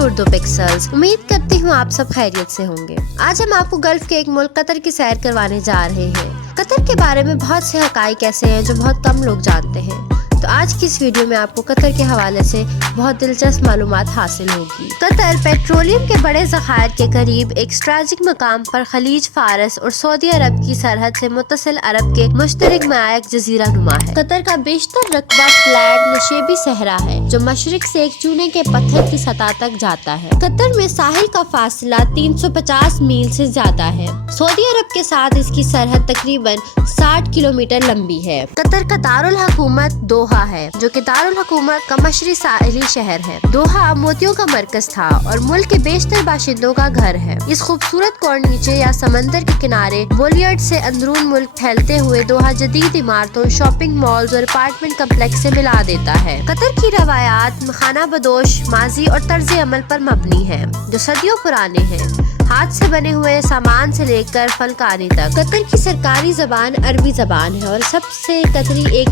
To Urdu pixels. उम्मीद करती हूँ आप सब खैरियत से होंगे। आज हम आपको गल्फ के एक मुल्क कतर की सैर करवाने जा रहे हैं। कतर के बारे में बहुत से हकाइक ऐसे हैं जो बहुत कम लोग जानते हैं, तो आज की इस वीडियो में आपको कतर के हवाले से बहुत दिलचस्प मालूमात हासिल होगी। कतर पेट्रोलियम के बड़े ज़खायर के करीब एक स्ट्रैटेजिक मकाम पर खलीज फारस और सऊदी अरब की सरहद से मुत्तसिल अरब के मुश्तरक में आया एक जजीरा नुमा है। कतर का बेशतर रकबा फ्लैट नशेबी सहरा है जो मशरिक से एक चूने के पत्थर की सतह तक जाता है। कतर में साहिल का फासला 350 मील से ज्यादा है। सऊदी अरब के साथ इसकी सरहद तकरीबन 60 किलोमीटर लंबी है। कतर का दारुल हुकूमत दोहा है, जो कि दारुल हुकूमत का मशरी साहिली शहर है। दोहा मोतियों का मरकज था और मुल्क के बेशतर बाशिंदों का घर है। इस खूबसूरत कॉर्नीचे या समंदर के किनारे बोलियर्ड से अंदरून मुल्क फैलते हुए दोहा जदीद इमारतों, शॉपिंग मॉल्स और अपार्टमेंट कम्प्लेक्स से मिला देता है। कतर की रवायात खाना बदोश माजी और तर्ज अमल पर मबनी है जो सदियों पुराने हैं, हाथ से बने हुए सामान से लेकर फनकारी तक। कतर की सरकारी जबान अरबी जबान है और सबसे कतरी एक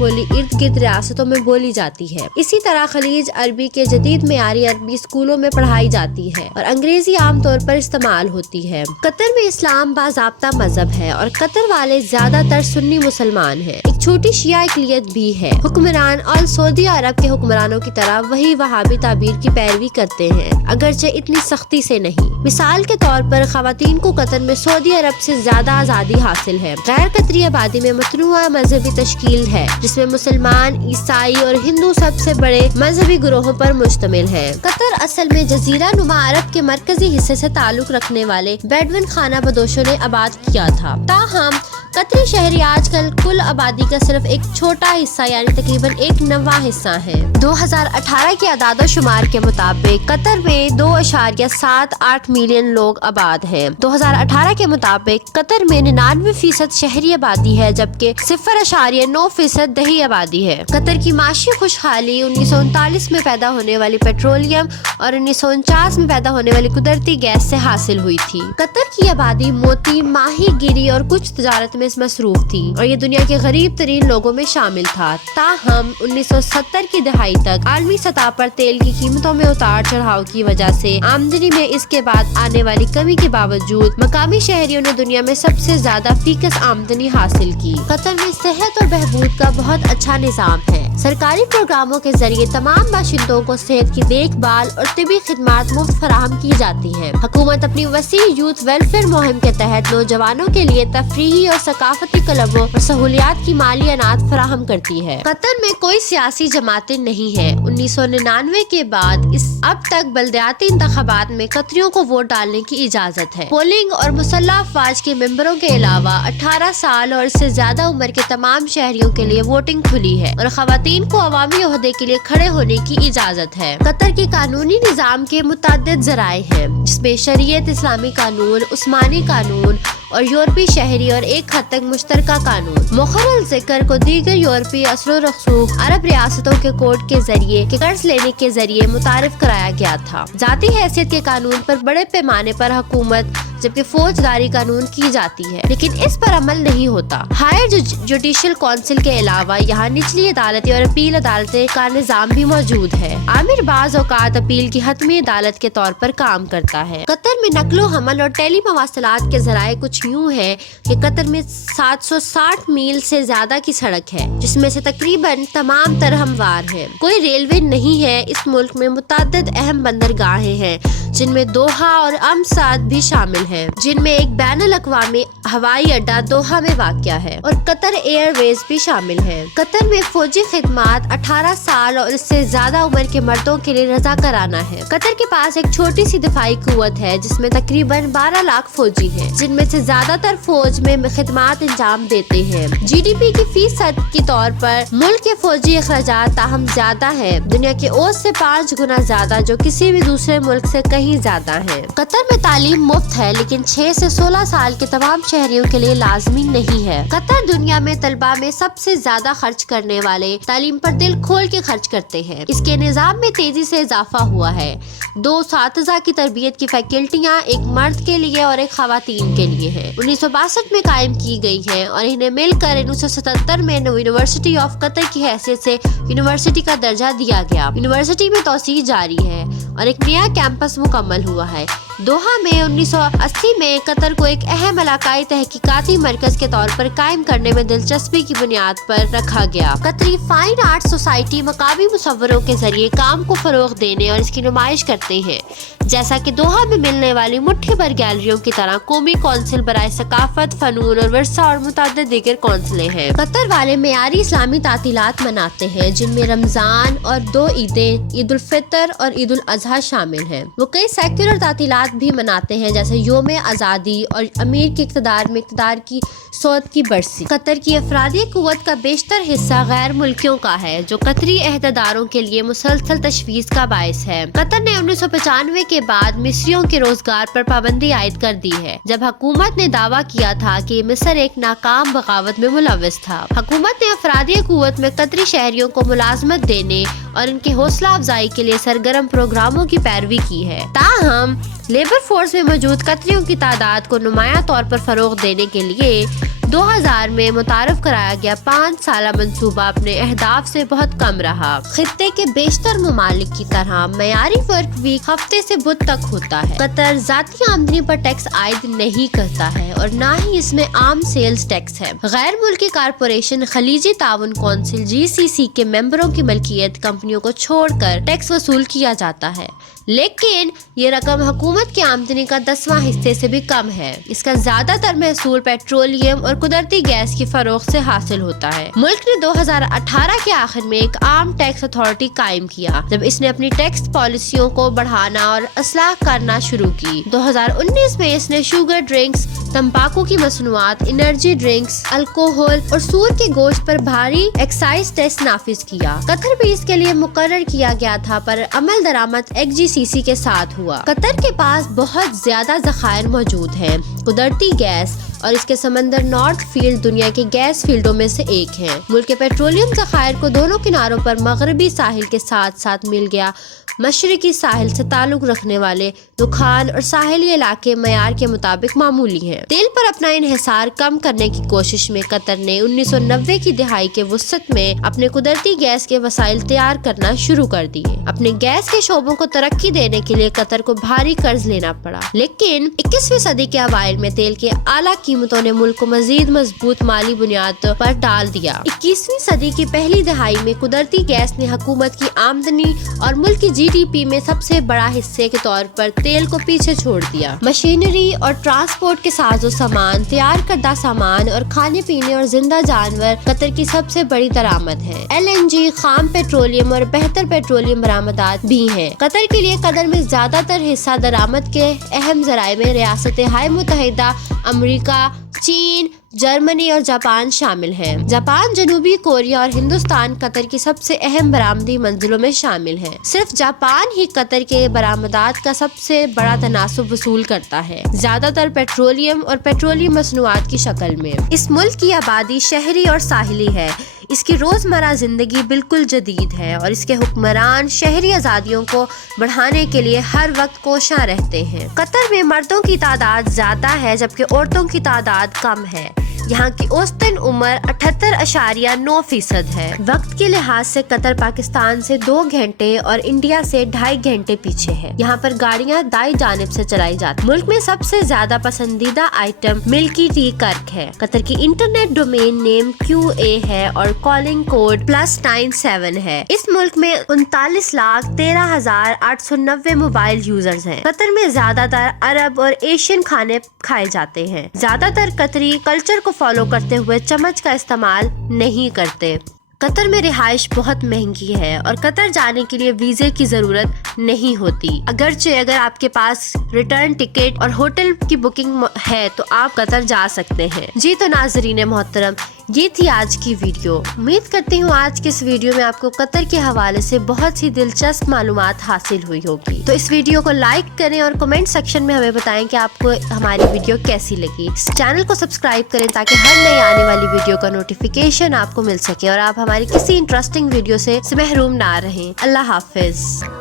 बोली इर्द गिर्द रियासतों में बोली जाती है। इसी तरह खलीज अरबी के जदीद मेयारी अरबी स्कूलों में पढ़ाई जाती है और अंग्रेजी आमतौर पर इस्तेमाल होती है। कतर में इस्लाम बाज़ाब्ता मजहब है और कतर वाले ज्यादातर सुन्नी मुसलमान हैं। एक छोटी शिया अक़लियत भी है। हुक्मरान और सऊदी अरब के हुक्मरानों की तरह वही वहाबी ताबीर की पैरवी करते हैं, अगरचे इतनी सख्ती से नहीं। मिसाल के तौर पर खवातीन को कतर में सऊदी अरब से ज्यादा आज़ादी हासिल है। गैर कतरी आबादी में मतनुआ मजहबी तश्कील है जिसमें मुसलमान, ईसाई और हिंदू सबसे बड़े मजहबी ग्रोहों पर मुश्तमिल है। कतर असल में जजीरा नुमा अरब के मरकजी हिस्से से ताल्लुक रखने वाले बेडवन खाना बदोशों ने आबाद किया था। ताहम कतरी शहरी आजकल कुल आबादी का सिर्फ एक छोटा हिस्सा यानी तकरीबन 1/9 हिस्सा है। 2018 के आदादोशुमार के मुताबिक कतर में 2.78 मिलियन लोग आबाद हैं। 2018 के मुताबिक कतर में 99% शहरी आबादी है जबकि 0.9% दही आबादी है। कतर की माशी खुशहाली 1939 में पैदा होने वाली पेट्रोलियम और 1949 में पैदा होने वाली कुदरती गैस से हासिल हुई थी। कतर की आबादी मोती, माही गिरी और कुछ तजारत में मसरूफ थी और ये दुनिया के गरीब तरीन लोगों में शामिल था। ताहम 1970 की दहाई तक आलमी सतह पर तेल की कीमतों में उतार चढ़ाव की वजह से आमदनी में इसके बाद आने वाली कमी के बावजूद मकामी शहरियों ने दुनिया में सबसे ज्यादा फीकस आमदनी हासिल की। कतर में सेहत और बहबूद का बहुत अच्छा निजाम है। सरकारी प्रोग्रामों के जरिए तमाम बाशिंदों को सेहत की देखभाल और तिबी खिदमात मुफ्त फराहम की जाती है। हुकूमत अपनी वसी यूथ वेलफेयर मुहिम के तहत नौजवानों के लिए तफरीही और सकाफती क्लबों और सहूलियात की माली अनाज फराहम करती है। कतर में कोई सियासी जमातें नहीं है। 1999 के बाद अब तक बल्दियाती इंतखाबात में कतरियों को वोट डालने की इजाजत है। पोलिंग और मुसल्लह अफवाज के मेंबरों के अलावा 18 साल और इससे ज्यादा उम्र के तमाम शहरियों के लिए वोटिंग खुली है और खवातीन को अवामी ओहदे के लिए खड़े होने की इजाजत है। कतर के कानूनी निजाम के मुतअद्दिद ज़राए हैं जिसमें शरीयत, इस्लामी कानून, उस्मानी कानून और यूरोपी शहरी और एक हद तक मुश्तरका कानून। मुखर्रर ज़िक्र को दीगर यूरोपी असर रसूख अरब रियासतों के कोड के जरिए कर्ज लेने के जरिए मुतारिफ कराया गया था। जाती हैसियत के कानून पर बड़े पैमाने पर हुकूमत जबकि फौजदारी कानून की जाती है, लेकिन इस पर अमल नहीं होता। हायर जुडिशल काउंसिल के अलावा यहाँ निचली अदालतें और अपील अदालतें का निजाम भी मौजूद है। आमिर बाज़ औकात अपील की हतमी अदालत के तौर पर काम करता है। कतर में नकलो हमल और टेली मवासलात के जराए कुछ यूँ है कि कतर में 760 मील से ज्यादा की सड़क है जिसमें से तकरीबन तमाम तर हमवार है। कोई रेलवे नहीं है। इस मुल्क में मुतअद्दिद अहम बंदरगाहें हैं जिनमें दोहा और अमसाद भी शामिल हैं, जिनमें एक बैनुल अक़वामी हवाई अड्डा दोहा में वाक़या है और कतर एयरवेज भी शामिल है। कतर में फौजी खिदमात 18 साल और इससे ज्यादा उम्र के मर्दों के लिए रजा कराना है। कतर के पास एक छोटी सी दिफाई कुव्वत है जिसमें तकरीबन 12 लाख फौजी हैं, जिनमें से ज्यादातर फौज में खिदमात अंजाम देते हैं। GDP की फीसद के तौर पर मुल्क के फौजी अखराजात ताहम ज्यादा है, दुनिया के औसत से 5 गुना ज्यादा, जो किसी भी दूसरे मुल्क से कहीं ज्यादा है। कतर में तालीम मुफ्त है लेकिन 6 से 16 साल के तमाम शहरियों के लिए लाजमी नहीं है। कतर दुनिया में तलबा में सबसे ज्यादा खर्च करने वाले तालीम पर दिल खोल के खर्च करते हैं। इसके निजाम में तेजी से इजाफा हुआ है। 2 असातिज़ा की तरबियत की फैकल्टियाँ एक मर्द के लिए और एक खवातीन के लिए है। 1962 में कायम की गई हैं और इन्हें मिलकर 1977 में यूनिवर्सिटी ऑफ कतर की हैसियत से यूनिवर्सिटी का दर्जा दिया गया। यूनिवर्सिटी में तौसीह जारी है। और एक नया कैंपस मुकम्मल हुआ है। दोहा में 1980 में कतर को एक अहम इलाकाई तहकीकाती मरकज के तौर पर कायम करने में दिलचस्पी की बुनियाद पर रखा गया। कतरी फाइन आर्ट सोसाइटी मकामी मुसव्वरों के जरिए काम को फरोग देने और इसकी नुमाइश करते हैं। जैसा कि दोहा में मिलने वाली मुट्ठी भर गैलरियों की तरह कौमी कौंसिल बराए सकाफत, फनून और विरसा और मुतअद्दिद दीगर कौंसिलें हैं। कतर वाले मेयारी इस्लामी तातीलात मनाते हैं, जिनमें रमजान और 2 ईदें, ईद उल फितर और ईद उल अजहा शामिल हैं। वो कई सेक्युलर तातीलात भी मनाते हैं, जैसे योम आज़ादी और अमीर के इक़्तिदार में इक़्तिदार की सौद की बरसी। कतर की अफरादी कुव्वत का बेशतर हिस्सा गैर मुल्कियों का है, जो कतरी अहदेदारों के लिए मुसलसल तशवीश का बायस है। कतर ने 1995 के बाद मिस्रियों के रोजगार पर पाबंदी आयद कर दी है, जब हुकूमत ने दावा किया था कि मिस्र एक नाकाम बगावत में मुलव्वस था। हुकूमत ने अफरादी कुव्वत में कतरी शहरियों को मुलाजमत देने और इनके हौसला अफजाई के लिए सरगर्म प्रोग्रामों की पैरवी की है। ताहम लेबर फोर्स में मौजूद कतरियों की तादाद को नुमाया तौर पर फरोग देने के लिए 2000 में मुतारफ कराया गया 5 साला मंसूबा अपने अहदाफ से बहुत कम रहा। खित्ते के बेशतर ममालिक की तरह मयारी वर्क वीक हफ्ते से बुध तक होता है। कतर जाती आमदनी पर टैक्स आयद नहीं करता है और न ही इसमें आम सेल्स टैक्स है। गैर मुल्की कारपोरेशन खलीजी ताउन कौंसिल GCC के मेंबरों की मलकियत कंपनियों को छोड़कर टैक्स वसूल किया जाता है, लेकिन ये रकम हुकूमत की आमदनी का 10वां हिस्से से भी कम है। इसका ज्यादातर महसूल पेट्रोलियम और कुदरती गैस की फरोख्त से हासिल होता है। मुल्क ने 2018 के आखिर में एक आम टैक्स अथॉरिटी कायम किया, जब इसने अपनी टैक्स पॉलिसियों को बढ़ाना और असलाह करना शुरू की। 2019 में इसने शुगर ड्रिंक्स, तंबाकू की मसनूआत, एनर्जी ड्रिंक्स, अल्कोहल और सूअर के गोश्त पर भारी एक्साइज टैक्स नाफिज किया। कतर भी इसके लिए मुकर्रर किया गया था, पर अमल दरामद GCC के साथ हुआ। कतर के पास बहुत ज्यादा ज़खायर मौजूद हैं। कुदरती गैस और इसके समंदर नॉर्थ फील्ड दुनिया के गैस फील्डों में से एक है। मुल्क के पेट्रोलियम ज़खायर को दोनों किनारों पर मगरबी साहिल के साथ साथ मिल गया मशरकी साहिल से ताल्लुक रखने वाले दुखान और साहिली इलाके मयार के मुताबिक मामूली हैं। तेल पर अपना इन्हिसार कम करने की कोशिश में कतर ने 1990 की दिहाई के वसत में अपने कुदरती गैस के वसाइल तैयार करना शुरू कर दिए। अपने गैस के शोबों को तरक्की देने के लिए कतर को भारी कर्ज लेना पड़ा, लेकिन 21वीं सदी के अवाइल में तेल के आला कीमतों ने मुल्क को मजीद मजबूत माली बुनियाद पर डाल दिया। 21वीं सदी की पहली दिहाई में कुदरती गैस ने हुकूमत की आमदनी और मुल्क की GDP में सबसे बड़ा हिस्से के तौर पर तेल को पीछे छोड़ दिया। मशीनरी और ट्रांसपोर्ट के साजो सामान, तैयार करदा सामान और खाने पीने और जिंदा जानवर कतर की सबसे बड़ी दरामद है। LNG, खाम पेट्रोलियम और बेहतर पेट्रोलियम बरामदात भी हैं। कतर के लिए कतर में ज्यादातर हिस्सा दरामद के अहम जराये में रियासतें हाय मुत्तहिदा अमेरिका, चीन, जर्मनी और जापान शामिल हैं। जापान, जनूबी कोरिया और हिंदुस्तान कतर की सबसे अहम बरामदी मंजिलों में शामिल हैं। सिर्फ जापान ही कतर के बरामदात का सबसे बड़ा तनासुब वसूल करता है, ज्यादातर पेट्रोलियम और पेट्रोलियम मसनूआत की शक्ल में। इस मुल्क की आबादी शहरी और साहिली है। इसकी रोजमर्रा जिंदगी बिल्कुल जदीद है और इसके हुक्मरान शहरी आज़ादियों को बढ़ाने के लिए हर वक्त कोशां रहते हैं। कतर में मर्दों की तादाद ज्यादा है जबकि औरतों की तादाद कम है। यहाँ की औसतन उम्र 78.9% है। वक्त के लिहाज से कतर पाकिस्तान से 2 घंटे और इंडिया से 2.5 घंटे पीछे है। यहाँ पर गाड़ियाँ दाई जानिब से चलाई जाती। मुल्क में सबसे ज्यादा पसंदीदा आइटम मिल्की टी कर्क है। कतर की इंटरनेट डोमेन नेम QA है और कॉलिंग कोड +97 है। इस मुल्क में 39,13,890 मोबाइल यूजर्स हैं। कतर में ज्यादातर अरब और एशियन खाने खाए जाते हैं। ज्यादातर कतरी कल्चर को फॉलो करते हुए चम्मच का इस्तेमाल नहीं करते। कतर में रिहाइश बहुत महंगी है और कतर जाने के लिए वीजे की जरूरत नहीं होती। अगरचे अगर आपके पास रिटर्न टिकट और होटल की बुकिंग है तो आप कतर जा सकते हैं। जी तो नाजरीन मोहतरम, ये थी आज की वीडियो। उम्मीद करती हूँ आज के इस वीडियो में आपको कतर के हवाले से बहुत सी दिलचस्प मालूमात हासिल हुई होगी। तो इस वीडियो को लाइक करें और कमेंट सेक्शन में हमें बताएं कि आपको हमारी वीडियो कैसी लगी। इस चैनल को सब्सक्राइब करें ताकि हर नई आने वाली वीडियो का नोटिफिकेशन आपको मिल सके और आप हमारी किसी इंटरेस्टिंग वीडियो से महरूम ना रहें। अल्लाह हाफिज।